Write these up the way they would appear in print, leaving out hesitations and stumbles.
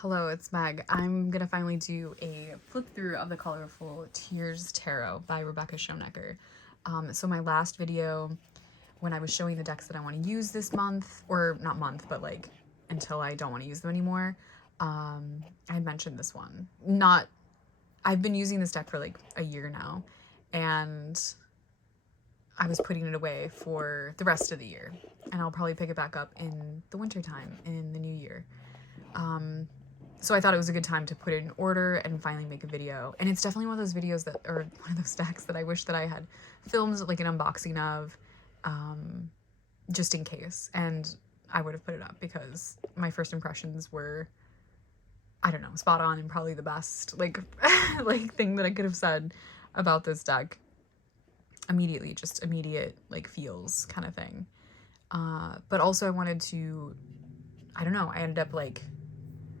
Hello, it's Meg. I'm gonna finally do a flip through of the colorful Tears Tarot by Rebecca Schonecker. So my last video, when I was showing the decks that I want to use this month, or not month, but like until I don't want to use them anymore, I had mentioned this one. I've been using this deck for like a year now, and I was putting it away for the rest of the year, and I'll probably pick it back up in the wintertime in the new year. So I thought it was a good time to put it in order and finally make a video. And it's definitely one of those videos that, or one of those decks that I wish that I had filmed like an unboxing of, just in case. And I would have put it up because my first impressions were, I don't know, spot on and probably the best like thing that I could have said about this deck. Immediately, just immediate like feels kind of thing. But also I wanted to, I don't know, I ended up like,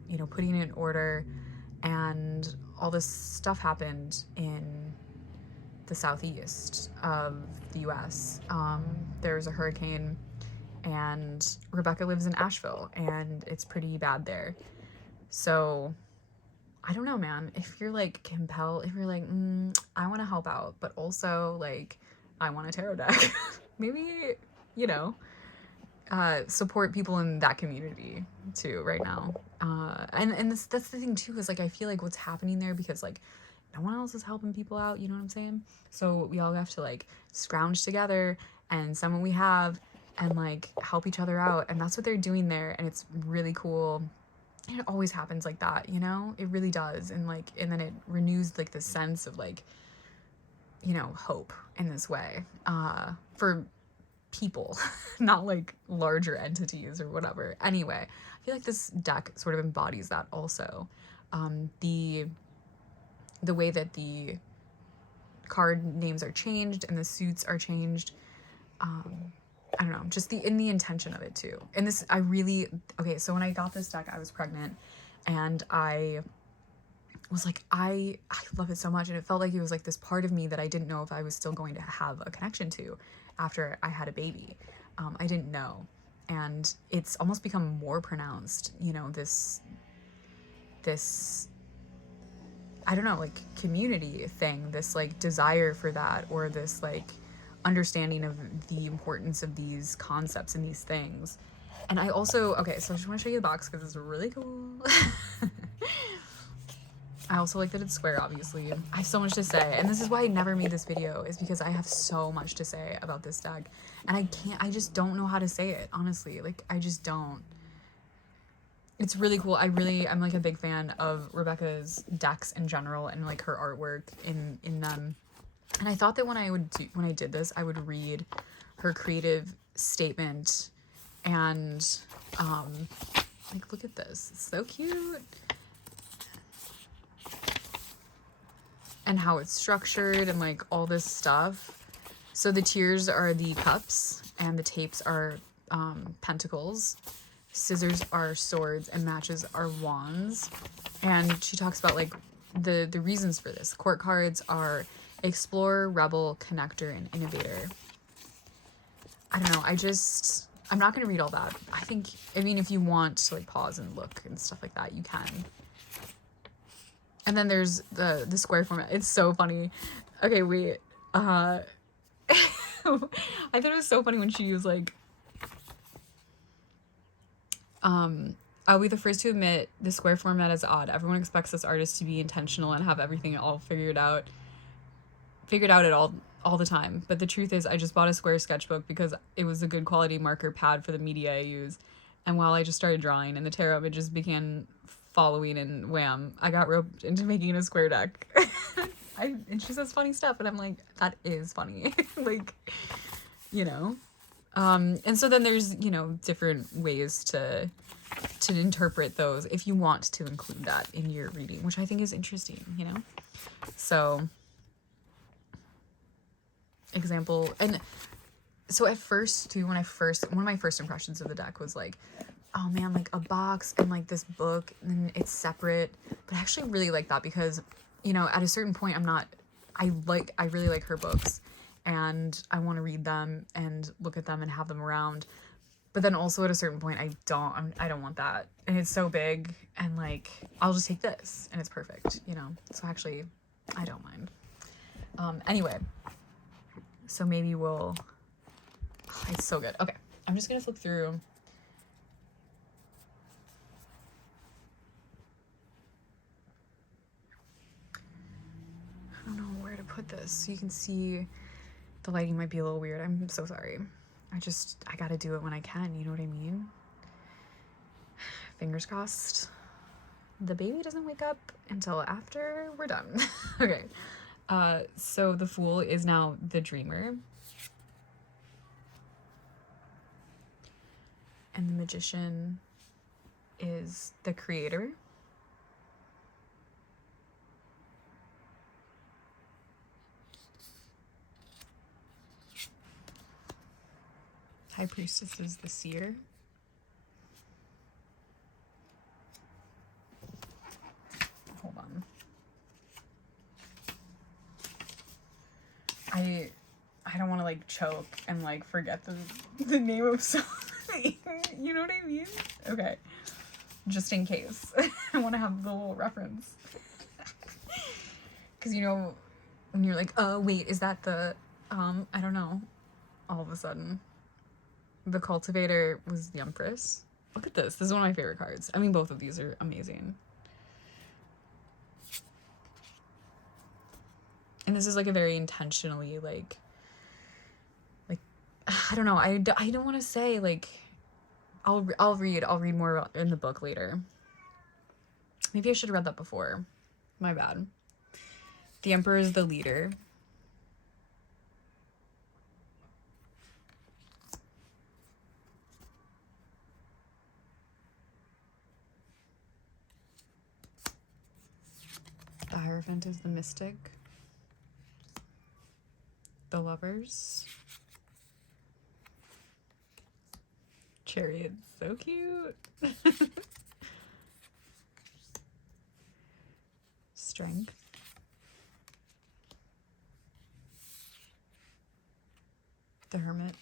you know, putting it in order, and all this stuff happened in the southeast of the US. There was a hurricane, and Rebecca lives in Asheville, and it's pretty bad there. So I don't know, man, if you're like compelled, if you're like, I want to help out, but also like I want a tarot deck, maybe, you know, support people in that community too right now. And that's the thing too, is like I feel like what's happening there, because like no one else is helping people out, you know what I'm saying? So we all have to like scrounge together and send what we have and like help each other out, and that's what they're doing there, and it's really cool. And it always happens like that, you know, it really does. And like, and then it renews like the sense of like, you know, hope in this way, for people, not like larger entities or whatever. Anyway, I feel like this deck sort of embodies that also. The way that the card names are changed and the suits are changed. I don't know, just the intention of it too. And this, I really, okay, so when I got this deck, I was pregnant, and I was like, I love it so much, and it felt like it was like this part of me that I didn't know if I was still going to have a connection to after I had a baby. I didn't know, and it's almost become more pronounced, you know, this I don't know, like community thing, this like desire for that, or this like understanding of the importance of these concepts and these things. And I also, okay, so I just want to show you the box because it's really cool. I also like that it's square, obviously. I have so much to say, and this is why I never made this video, is because I have so much to say about this deck, and I just don't know how to say it, honestly. Like, I just don't. It's really cool. I'm like a big fan of Rebecca's decks in general, and like her artwork in them. And I thought that when I did this, I would read her creative statement, and like, look at this, it's so cute. And how it's structured and like all this stuff. So the tears are the cups, and the tapes are pentacles, scissors are swords, and matches are wands. And she talks about like the reasons for this. Court cards are explorer, rebel, connector, and innovator. I don't know, I'm not gonna read all that. I mean, if you want to like pause and look and stuff like that, you can. And then there's the square format. It's so funny. Okay, wait. I thought it was so funny when she was like, I'll be the first to admit the square format is odd. Everyone expects this artist to be intentional and have everything all figured out at all the time. But the truth is, I just bought a square sketchbook because it was a good quality marker pad for the media I use. And while I just started drawing and the tarot images began following, and wham, I got roped into making a square deck. And she says funny stuff, and I'm like, that is funny. Like, you know. And so then there's, you know, different ways to interpret those if you want to include that in your reading, which I think is interesting, you know. So example, and so at first too, one of my first impressions of the deck was like, oh man, like a box and like this book and it's separate. But I actually really like that because, you know, at a certain point I really like her books, and I want to read them and look at them and have them around. But then also at a certain point, I don't want that. And it's so big, and like, I'll just take this and it's perfect, you know? So actually, I don't mind. Anyway, so maybe we'll, oh, it's so good. Okay, I'm just gonna flip through. I don't know where to put this so you can see. The lighting might be a little weird. I'm so sorry. I gotta do it when I can, you know what I mean? Fingers crossed the baby doesn't wake up until after we're done. Okay. So the Fool is now the dreamer. And the Magician is the creator. High Priestess is the seer. Hold on. I don't want to like choke and like forget the name of something. You know what I mean? Okay. Just in case. I want to have the little reference. Because you know, when you're like, oh wait, is that the I don't know. All of a sudden. The Cultivator was the Empress. Look at this. This is one of my favorite cards. I mean, both of these are amazing. And this is like a very intentionally like I don't know. I don't want to say like I'll read more about in the book later. Maybe I should have read that before. My bad. The Emperor is the leader. The Hierophant is the mystic. The Lovers. Chariot, so cute. Strength. The Hermit.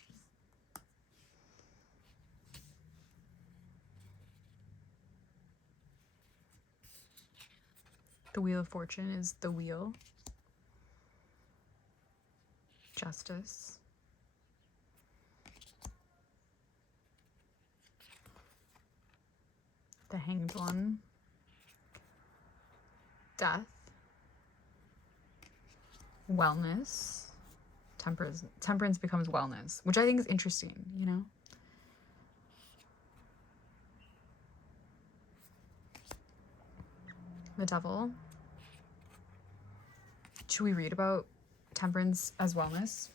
The Wheel of Fortune is the wheel. Justice. The Hanged One. Death. Wellness. Temperance becomes wellness, which I think is interesting, you know? The Devil. Should we read about temperance as wellness?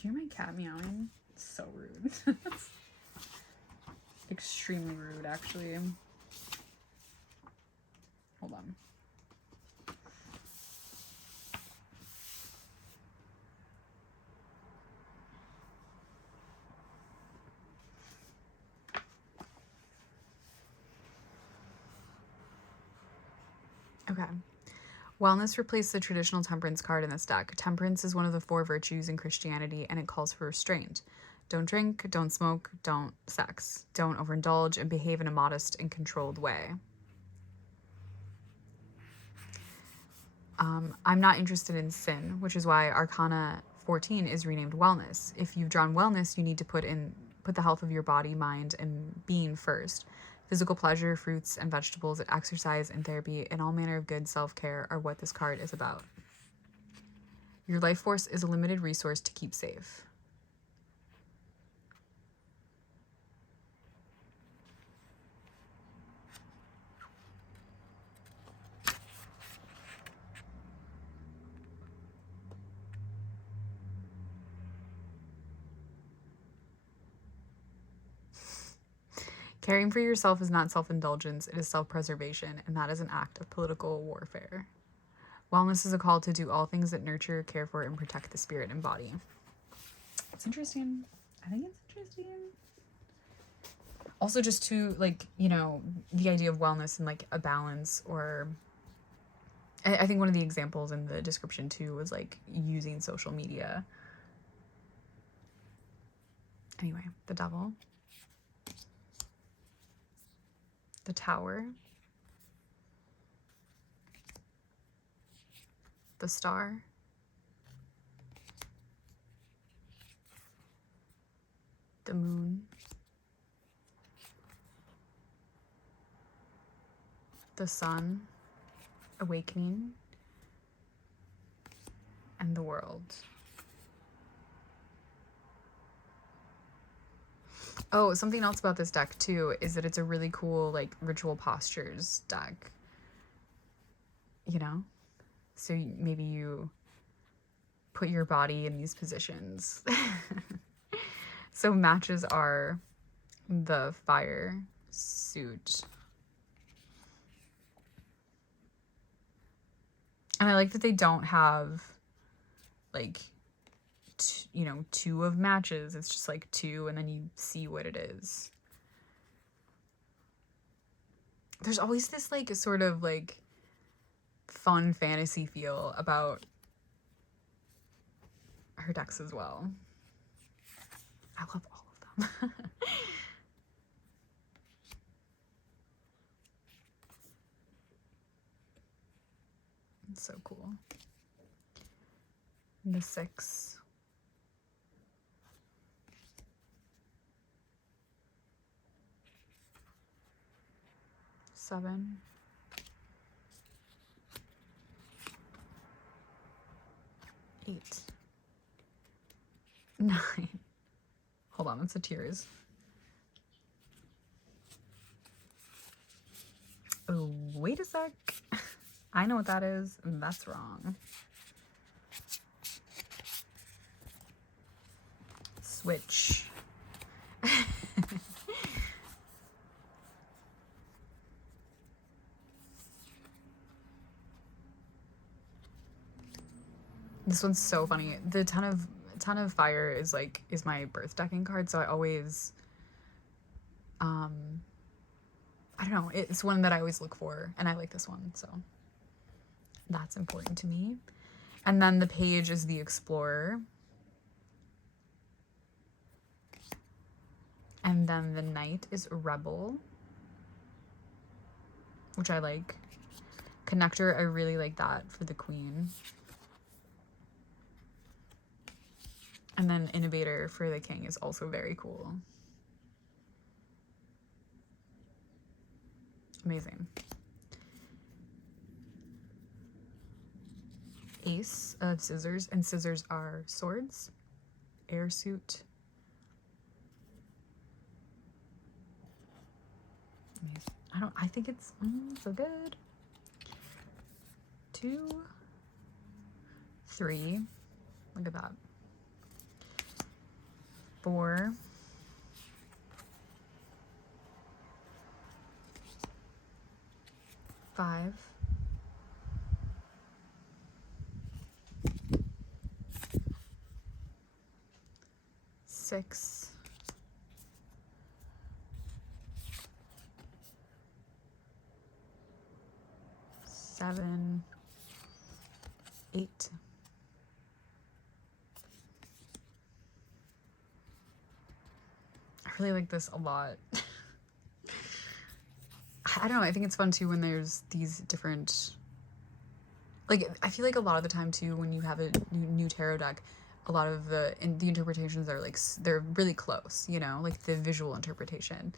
Can you hear my cat meowing? It's so rude. Extremely rude, actually. Hold on. Okay. Wellness replaced the traditional temperance card in this deck. Temperance is one of the 4 virtues in Christianity, and it calls for restraint. Don't drink, don't smoke, don't sex. Don't overindulge, and behave in a modest and controlled way. I'm not interested in sin, which is why Arcana 14 is renamed Wellness. If you've drawn Wellness, you need to put the health of your body, mind, and being first. Physical pleasure, fruits and vegetables, exercise, and therapy, and all manner of good self-care are what this card is about. Your life force is a limited resource to keep safe. Caring for yourself is not self-indulgence, it is self-preservation, and that is an act of political warfare. Wellness is a call to do all things that nurture, care for, and protect the spirit and body. It's interesting. I think it's interesting. Also just to, like, you know, the idea of wellness and, like, a balance or I think one of the examples in the description too was like using social media. Anyway, the Devil, the Tower, the Star, the Moon, the Sun, Awakening, and the World. Oh, something else about this deck too is that it's a really cool like ritual postures deck. You know? So maybe you put your body in these positions. So matches are the fire suit. And I like that they don't have like you know, 2 of matches. It's just like 2 and then you see what it is. There's always this like sort of like fun fantasy feel about her decks as well. I love all of them. It's so cool. The 6. 7. 8. 9. Hold on, that's the tears. Oh, wait a sec. I know what that is, and that's wrong. Switch. This one's so funny. The Ton of Fire is like my birth decking card, so I always I don't know, it's one that I always look for, and I like this one, so that's important to me. And then the Page is the Explorer. And then the Knight is Rebel, which I like. Connector, I really like that for the Queen. And then Innovator for the King is also very cool. Amazing. Ace of Scissors, and scissors are swords. Air suit. Amazing. I think it's so good. 2, 3. Look at that. 4. 5. 6. 7. 8. I really like this a lot. I don't know, I think it's fun too when there's these different, like, I feel like a lot of the time too when you have a new tarot deck, a lot of the interpretations are like, they're really close, you know, like the visual interpretation.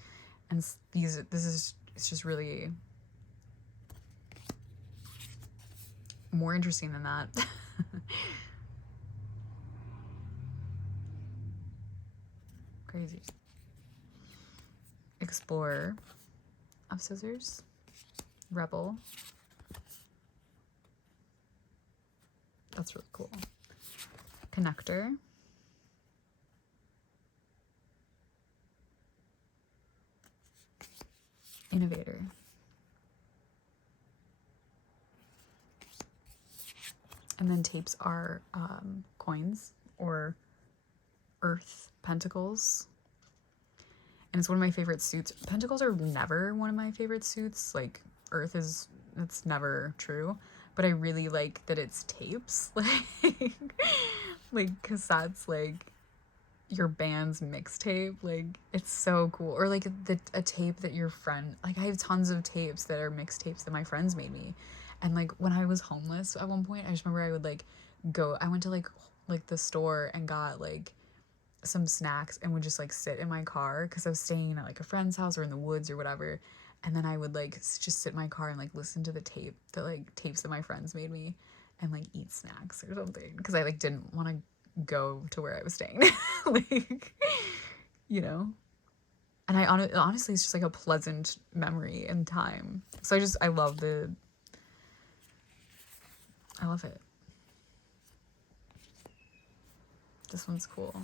And it's just really more interesting than that. Crazy. Explorer of Scissors. Rebel. That's really cool. Connector. Innovator. And then tapes are coins or earth pentacles. And it's one of my favorite suits. Pentacles are never one of my favorite suits. Like, earth is, it's never true. but I really like that it's tapes, like cassettes, like your band's mixtape. Like, it's so cool. Or like a tape that your friend, like I have tons of tapes that are mixtapes that my friends made me. And like when I was homeless at one point, I just remember I would like I went to like the store and got like some snacks and would just like sit in my car because I was staying at like a friend's house or in the woods or whatever. And then I would like just sit in my car and like listen to the tapes that my friends made me and like eat snacks or something because I like didn't want to go to where I was staying. Like, you know. And honestly, it's just like a pleasant memory and time. So I love it. This one's cool.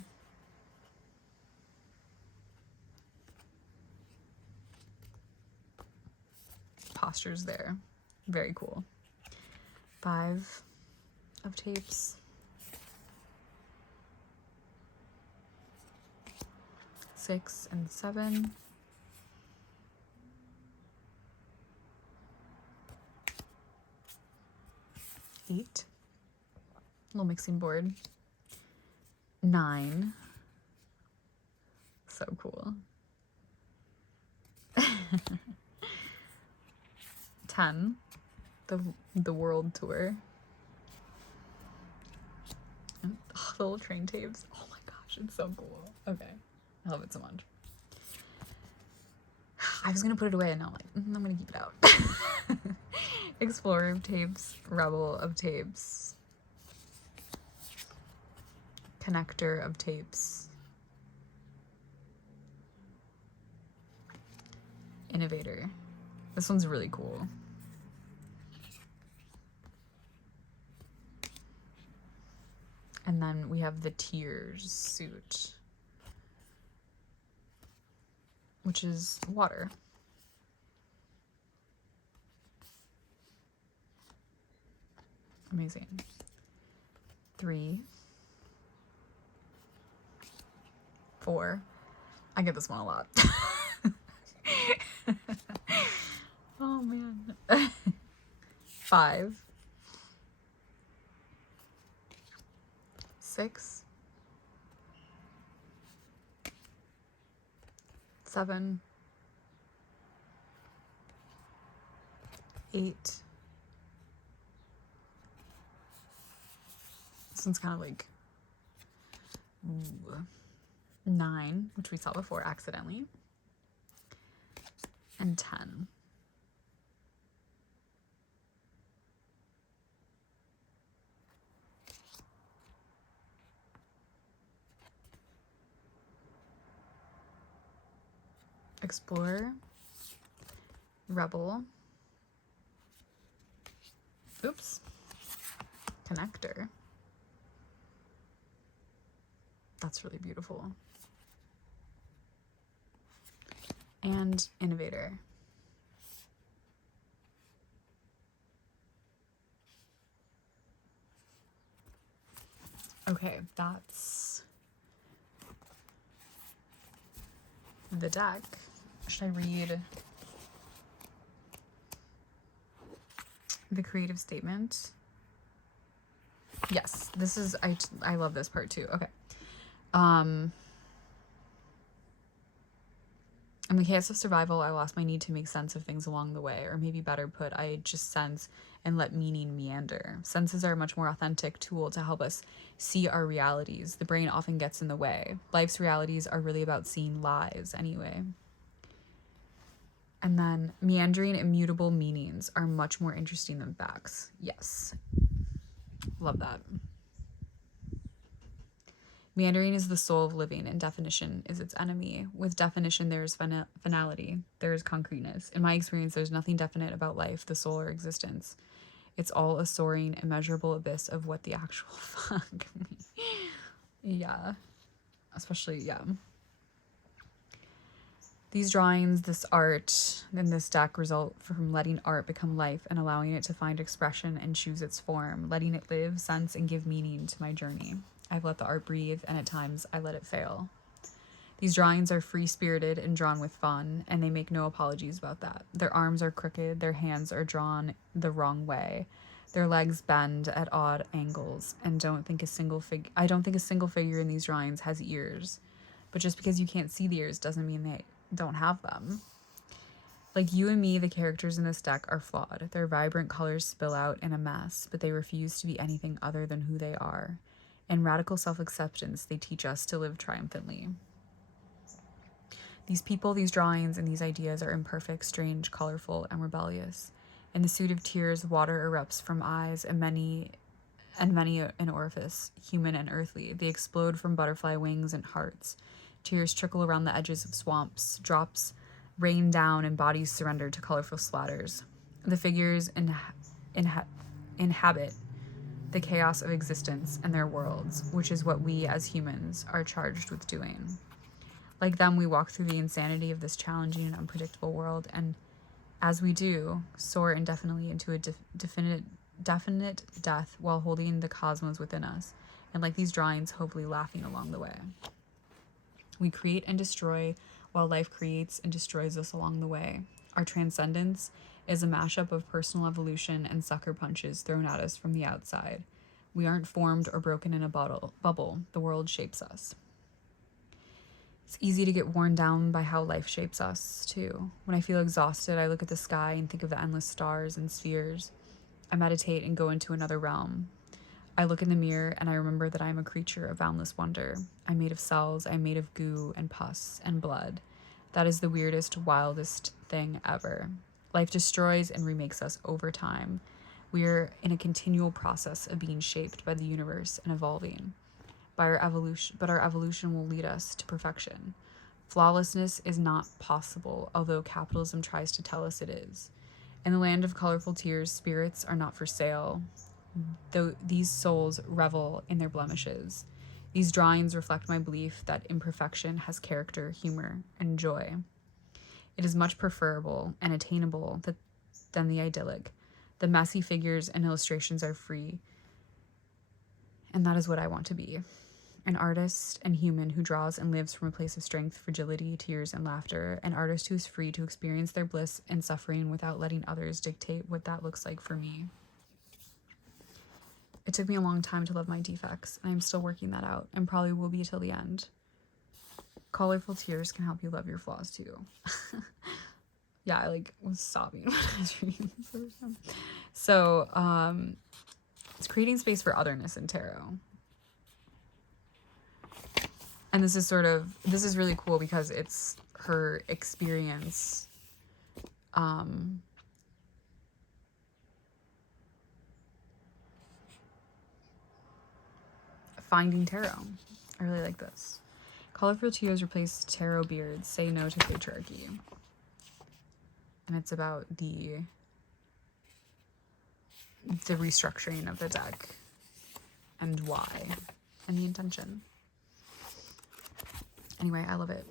Postures there. Very cool. 5 of tapes. 6 and 7. 8. Little mixing board. 9. So cool. 10. The world tour. And, oh, the little train tapes. Oh my gosh, it's so cool. Okay. I love it so much. I was gonna put it away and now I'm like, I'm gonna keep it out. Explorer of tapes, Rebel of tapes, Connector of tapes, Innovator. This one's really cool. And then we have the Tears suit, which is water. Amazing. 3, 4. I get this one a lot. Oh man. 5, 6, 7, 8. This one's kind of like 9, which we saw before accidentally, and 10. Explorer, Rebel, oops, Connector. That's really beautiful. And Innovator. Okay, that's the deck. Should I read the creative statement? Yes, this is, I love this part too. Okay. In the case of survival, I lost my need to make sense of things along the way, or maybe better put, I just sense and let meaning meander. Senses are a much more authentic tool to help us see our realities. The brain often gets in the way. Life's realities are really about seeing lies anyway. And then meandering, immutable meanings are much more interesting than facts. Yes. Love that. Meandering is the soul of living, and definition is its enemy. With definition, there is finality. There is concreteness. In my experience, there's nothing definite about life, the soul, or existence. It's all a soaring, immeasurable abyss of what the actual fuck. Yeah. Especially, yeah. These drawings, this art, and this deck result from letting art become life and allowing it to find expression and choose its form, letting it live, sense, and give meaning to my journey. I've let the art breathe, and at times I let it fail. These drawings are free-spirited and drawn with fun, and they make no apologies about that. Their arms are crooked, their hands are drawn the wrong way. Their legs bend at odd angles, and I don't think a single figure in these drawings has ears. But just because you can't see the ears doesn't mean they don't have them. Like you and me, the characters in this deck are flawed. Their vibrant colors spill out in a mess, but they refuse to be anything other than who they are. In radical self-acceptance, they teach us to live triumphantly. These people, these drawings, and these ideas are imperfect, strange, colorful, and rebellious. In the suit of tears, water erupts from eyes and many an orifice, human and earthly. They explode from butterfly wings and hearts. Tears trickle around the edges of swamps. Drops rain down and bodies surrender to colorful splatters. The figures inhabit the chaos of existence and their worlds, which is what we as humans are charged with doing. Like them, we walk through the insanity of this challenging and unpredictable world, and as we do, soar indefinitely into a definite death while holding the cosmos within us, and like these drawings, hopefully laughing along the way. We create and destroy while life creates and destroys us along the way. Our transcendence is a mashup of personal evolution and sucker punches thrown at us from the outside. We aren't formed or broken in a bubble. The world shapes us. It's easy to get worn down by how life shapes us, too. When I feel exhausted, I look at the sky and think of the endless stars and spheres. I meditate and go into another realm. I look in the mirror and I remember that I am a creature of boundless wonder. I'm made of cells, I'm made of goo and pus and blood. That is the weirdest, wildest thing ever. Life destroys and remakes us over time. We are in a continual process of being shaped by the universe and evolving. But our evolution will lead us to perfection. Flawlessness is not possible, although capitalism tries to tell us it is. In the land of colorful tears, spirits are not for sale, though these souls revel in their blemishes. These drawings reflect my belief that imperfection has character, humor, and joy. It is much preferable and attainable than the idyllic. The messy figures and illustrations are free, and that is what I want to be. An artist and human who draws and lives from a place of strength, fragility, tears, and laughter. An artist who is free to experience their bliss and suffering without letting others dictate what that looks like for me. It took me a long time to love my defects, and I'm still working that out, and probably will be till the end. Colorful tears can help you love your flaws too. Yeah, I was sobbing when I was reading this first time. So, it's creating space for otherness in tarot. And this is really cool because it's her experience finding tarot. I really like this. Colorful tears replace tarot beards. Say no to patriarchy. And it's about the restructuring of the deck and why and the intention. Anyway, I love it.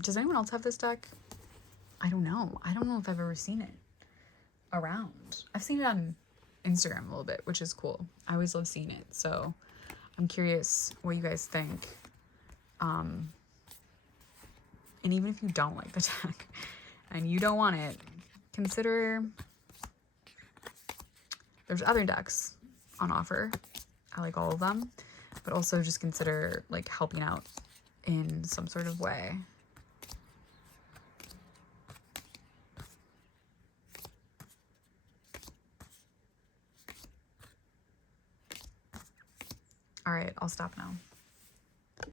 Does anyone else have this deck? I don't know. I don't know if I've ever seen it around. I've seen it on Instagram a little bit, which is cool. I always love seeing it. So I'm curious what you guys think. And even if you don't like the deck and you don't want it, consider there's other decks on offer. I like all of them, but also just consider helping out in some sort of way. All right, I'll stop now.